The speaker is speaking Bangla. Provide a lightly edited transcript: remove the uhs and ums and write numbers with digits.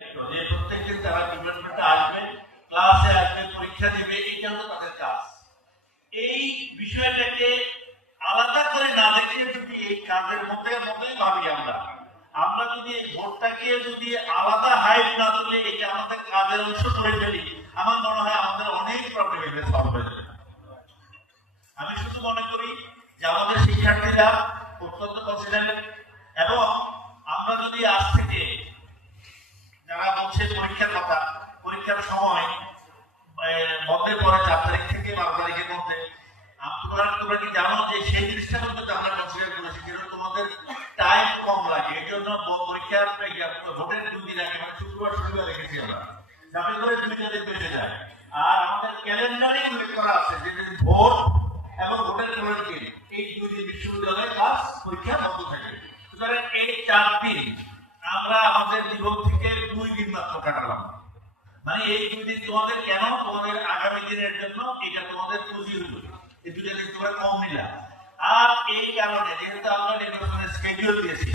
যে প্রত্যেকদিন তারা ডিপার্টমেন্টে আসবে, ক্লাসে আসবে, পরীক্ষা দিবে, এটা হলো তাদের কাজ। এই বিষয়টাকে আলাদা করে না দেখে যদি এই কাজের মধ্যেই ভাবি আমরা যদি এই ভোটটাকে যদি আলাদা হাইট না তুলে এটা আমাদের কাজের অংশ করে ফেলি, আমার মনে হয় আমাদের অনেক প্রবলেম এখানে সলভ হয়ে যাবে। আমি শুধু মনে করি যে আমাদের শিক্ষার্থীরা অত্যন্ত কনসিডারেট, এবং আমরা যদি আজ থেকে যারা বলছে পরীক্ষার কথা, পরীক্ষার সময় বন্ধের পরে 4 তারিখ থেকে 12 তারিখের মধ্যে তোমরা কি জানো যে সেই জিনিসটা কিন্তু আমরা কনসিডার করেছি, যেহেতু তোমাদের টাইম কম লাগে, এই জন্য পরীক্ষার ভোটের 2 দিন আগে মানে শুক্রবার শনিবার রেখেছি আমরা, যাতে করে 2টা দিন বেঁচে যায়। আর আমাদের ক্যালেন্ডারে উল্লেখ করা আছে যে ভোট এবং ভোটের পরের দিন এই 2 দিন বিশ্ববিদ্যালয়ের ক্লাস পরীক্ষা বন্ধ থাকে। সুতরাং এই 4 দিন আমরা আমাদের জীবন থেকে 2 দিন মাত্র কাটালাম। মানে এই 2 দিন তোমাদের কেন, তোমাদের আগামী দিনের জন্য এটা তোমাদের পুঁজি হলো, এই 2টা দিন তোমরা কম নিলা। আর এই কারণে যেহেতু আমরা নির্বাচনের স্কেডিউল দিয়েছি,